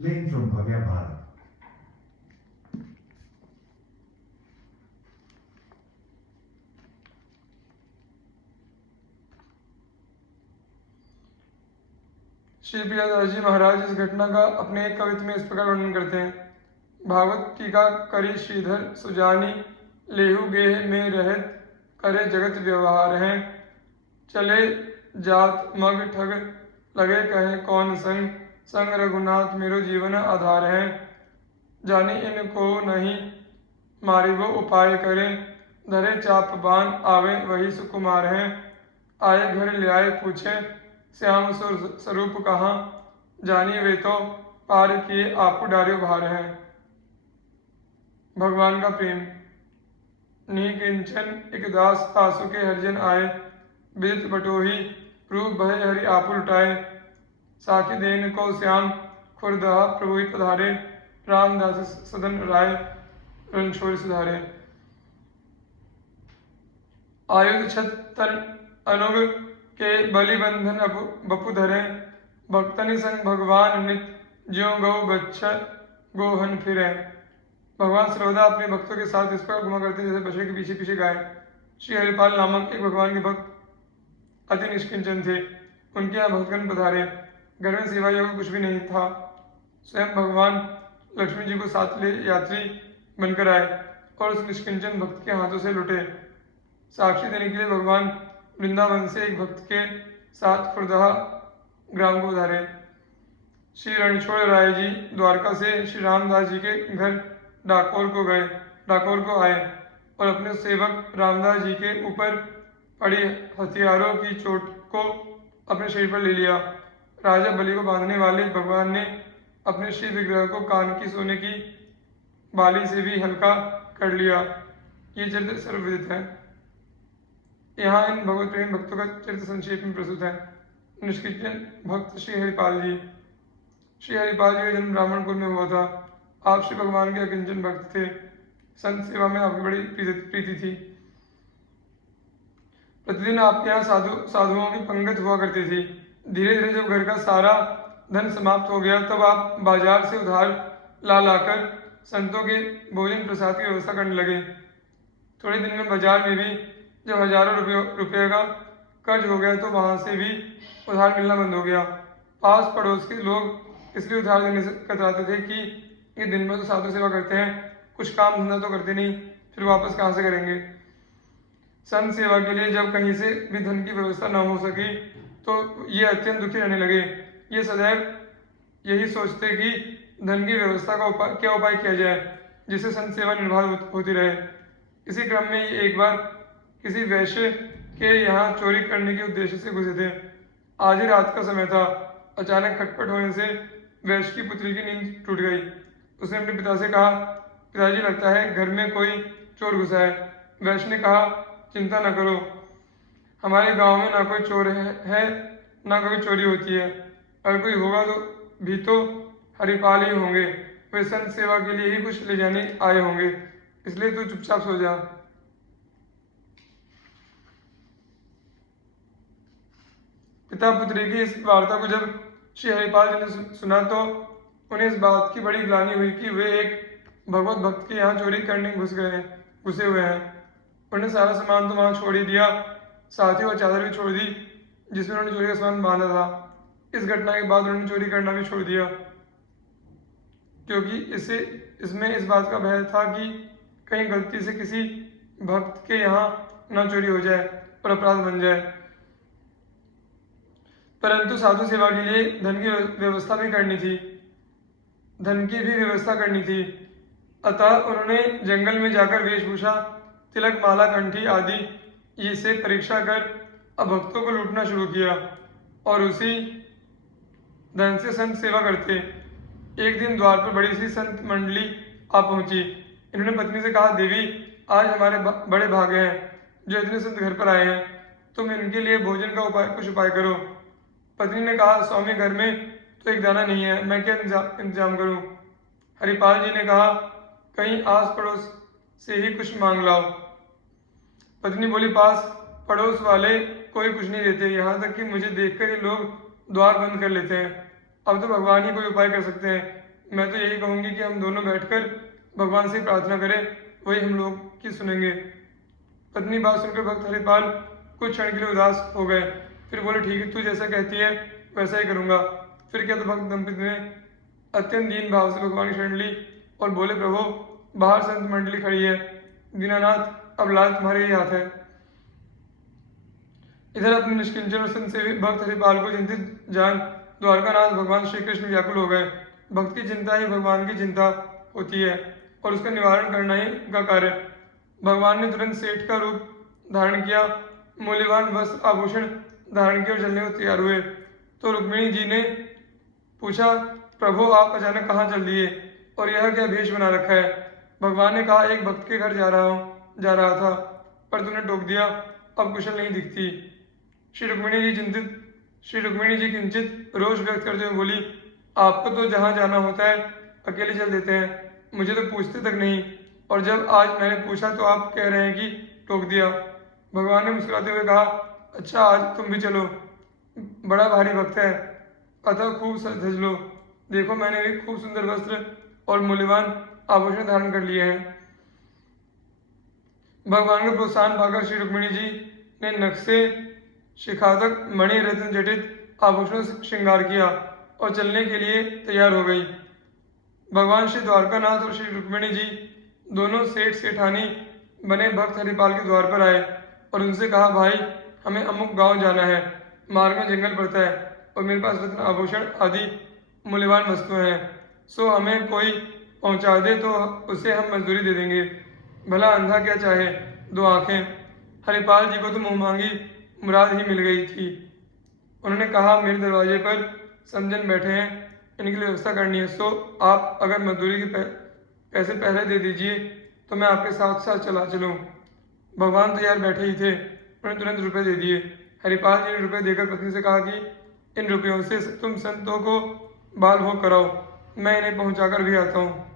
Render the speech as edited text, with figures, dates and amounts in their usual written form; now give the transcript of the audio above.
playing from Bhavya Bharat. Shri Priyadas जी महाराज इस घटना का अपने एक कवित्व में इस प्रकार वर्णन करते हैं। भागवत टीका करी श्रीधर सुजानी, लेहु गेह में रहत करे जगत व्यवहार हैं। चले जात मग ठग लगे कहे कौन संग, संग रघुनाथ मेरो जीवन आधार है। जानी इनको नहीं मारिबो उपाय करे, धरे चाप बान आवे वही सुकुमार है। आए घर ले आए पूछे श्याम स्वरूप कहाँ, जानिए वे तो पार किए आपको डारे भार है। भगवान का प्रेम। निकिंचन एक दास तासु के हरिजन आए, विदित बटोही रूप भय हरि आपु लुटाए। साखी देन को श्याम खुरदहा प्रभु ही पधारे, रामदास सदन राय रणछोड़ सुधारे। आयुध छत तन अनुग के बलि बंधन बपु धरे, भक्तनि संग भगवान नित ज्यों गौ बच्छ गोहन फिरे। भगवान सर्वदा अपने भक्तों के साथ इस प्रकार घुमा करते जैसे बछड़े के पीछे पीछे गाय। श्री हरिपाल नामक एक भगवान के भक्त अति निष्किंचन थे। उनके यहाँ भक्तगण पधारे। घर में सेवा योग कुछ भी नहीं था। स्वयं भगवान लक्ष्मी जी को साथ ले यात्री बनकर आए और उस निष्किंचन भक्त के हाथों से लुटे। साक्षी देने के लिए भगवान वृंदावन से एक भक्त के साथ खुरदहा ग्राम को उधारे। श्री रणछोड़ राय जी द्वारका से श्री रामदास जी के घर डाकोर को आए और अपने सेवक रामदास जी के ऊपर पड़ी हथियारों की चोट को अपने शरीर पर ले लिया। राजा बलि को बांधने वाले भगवान ने अपने श्री विग्रह को कान की सोने की बाली से भी हल्का कर लिया। ये चरित्र सर्वविदित है। यहाँ इन भगवत प्रेम भक्तों का चरित्र संक्षेप में प्रस्तुत है। निष्किंचन भक्त श्री हरिपाल जी। श्री हरिपाल जी का जन्म ब्राह्मण कुल में हुआ था। आप श्री भगवान के अकिंचन भक्त थे। संत सेवा में आपकी बड़ी प्रीति थी। प्रतिदिन आपके यहाँ साधुओं की पंगत हुआ करती थी। धीरे धीरे जब घर का सारा धन समाप्त हो गया तब आप बाजार से उधार लाकर संतों के भोजन प्रसाद की व्यवस्था करने लगे। थोड़े दिन में बाजार में भी जब हजारों रुपये का कर्ज हो गया तो वहां से भी उधार मिलना बंद हो गया। पास पड़ोस के लोग इसलिए उधार देने से कतराते थे कि ये दिन भर तो साधु सेवा करते हैं, कुछ काम धंधा तो करते नहीं, फिर वापस कहाँ से करेंगे। संत सेवा के लिए जब कहीं से भी धन की व्यवस्था न हो सकी तो ये अत्यंत दुखी रहने लगे। ये सदैव यही सोचते कि धन की व्यवस्था का क्या उपाय किया जाए जिससे संत सेवा निर्बाध होती रहे। इसी क्रम में ये एक बार किसी वैश्य के यहाँ चोरी करने के उद्देश्य से घुसे थे। आज ही रात का समय था। अचानक खटपट होने से वैश्य की पुत्री की नींद टूट गई। उसने अपने पिता से कहा, पिताजी लगता है घर में कोई चोर घुसा है। वैश्य ने कहा, चिंता न करो, हमारे गांव में ना कोई चोर है ना कभी चोरी होती है। अगर कोई होगा तो हरिपाल ही होंगे। वे संत सेवा के लिए ही कुछ ले जाने आए होंगे, इसलिए तू चुपचाप सो जा। पिता पुत्री की इस वार्ता को जब श्री हरिपाल जी ने सुना तो उन्हें इस बात की बड़ी ग्लानि हुई कि वे एक भगवत भक्त के यहाँ चोरी करने घुसे हुए हैं। उन्होंने सारा सामान तो वहां छोड़ ही दिया, साथ ही वह चादर भी छोड़ दी जिसमें उन्होंने चोरी का सामान बांधा था। इस घटना के बाद उन्होंने चोरी करना भी छोड़ दिया, क्योंकि इसमें इस बात का भय था कि कहीं गलती से किसी भक्त के यहाँ न चोरी हो जाए और अपराध बन जाए। परंतु साधु सेवा के लिए धन की व्यवस्था भी करनी थी। अतः उन्होंने जंगल में जाकर वेशभूषा, तिलक, माला, कंठी आदि से परीक्षा कर अब भक्तों को लूटना शुरू किया और उसी धन से संत सेवा करते। एक दिन द्वार पर बड़ी सी संत मंडली आ पहुंची। इन्होंने पत्नी से कहा, देवी, आज हमारे बड़े भागे हैं जो इतने संत घर पर आए हैं। तुम इनके लिए भोजन का कुछ उपाय करो। पत्नी ने कहा, स्वामी, घर में तो एक दाना नहीं है, मैं क्या इंतजाम करूं। हरिपाल जी ने कहा, कहीं आस पड़ोस से ही कुछ मांग लाओ। पत्नी बोली, पास पड़ोस वाले कोई कुछ नहीं देते, यहाँ तक कि मुझे देखकर ये लोग द्वार बंद कर लेते हैं। अब तो भगवान ही कोई उपाय कर सकते हैं। मैं तो यही कहूँगी कि हम दोनों बैठकर भगवान से प्रार्थना करें, वही हम लोग की सुनेंगे। पत्नी बात सुनकर भक्त हरिपाल कुछ क्षण के लिए उदास हो गए, फिर बोले ठीक है, तू जैसा कहती है वैसा ही करूँगा। फिर क्या, तो भक्त दंपति ने अत्यंत दीन भाव से भगवान की शरण ली और बोले, प्रभु बाहर संत मंडली खड़ी है, दीनानाथ अब लाल तुम्हारे ही हाथ है। इधर अपने निष्किंचन और संत सेवी भक्त हरिपाल को चिंतित जान द्वारकानाथ भगवान श्री कृष्ण व्याकुल हो गए। भक्त की चिंता ही भगवान की चिंता होती है और उसका निवारण करना ही का कार्य। भगवान ने तुरंत सेठ का रूप धारण किया, मूल्यवान वस्त्र आभूषण धारण किए और चलने को तैयार हुए। तो रुक्मिणी जी ने पूछा, प्रभु आप अचानक कहाँ चल दिए और यह क्या भेष बना रखा है? भगवान ने कहा, एक भक्त के घर जा रहा था, पर तूने टोक दिया, अब कुशल नहीं दिखती। श्री रुक्मिणी जी किंचित रोष व्यक्त करते हुए बोली, आपको तो जहाँ जाना होता है अकेले चल देते हैं, मुझे तो पूछते तक नहीं, और जब आज मैंने पूछा तो आप कह रहे हैं कि टोक दिया। भगवान ने मुस्कुराते हुए कहा, अच्छा आज तुम भी चलो, बड़ा भारी भक्त है, अतः खूब धज लो। देखो मैंने भी खूब सुंदर वस्त्र और मूल्यवान आभूषण धारण कर लिए हैं। भगवान का प्रोत्साहन पाकर श्री रुक्मिणी जी ने नक्शे शिखातक मणि रत्न जटित आभूषणों से श्रृंगार किया और चलने के लिए तैयार हो गई। भगवान श्री द्वारकानाथ और श्री रुक्मिणी जी दोनों सेठ सेठानी बने भक्त हरिपाल के द्वार पर आए और उनसे कहा, भाई हमें अमुक गांव जाना है, मार्ग में जंगल पड़ता है और मेरे पास रत्न आभूषण आदि मूल्यवान वस्तुएं हैं, सो हमें कोई पहुंचा दे तो उसे हम मजदूरी दे देंगे। भला अंधा क्या चाहे, दो आंखें। हरिपाल जी को तो मुँह मांगी मुराद ही मिल गई थी। उन्होंने कहा, मेरे दरवाजे पर समझन बैठे हैं, इनकी व्यवस्था करनी है, सो आप अगर मजदूरी के पैसे पहले दे दीजिए तो मैं आपके साथ साथ चला चलूँ। भगवान तैयार बैठे ही थे, उन्होंने तुरंत रुपए दे दिए। हरिपाल जी ने रुपए देकर पत्नी से कहा कि इन रुपयों से तुम संतों को बाल भोग कराओ, मैं इन्हें पहुंचाकर भी आता हूँ।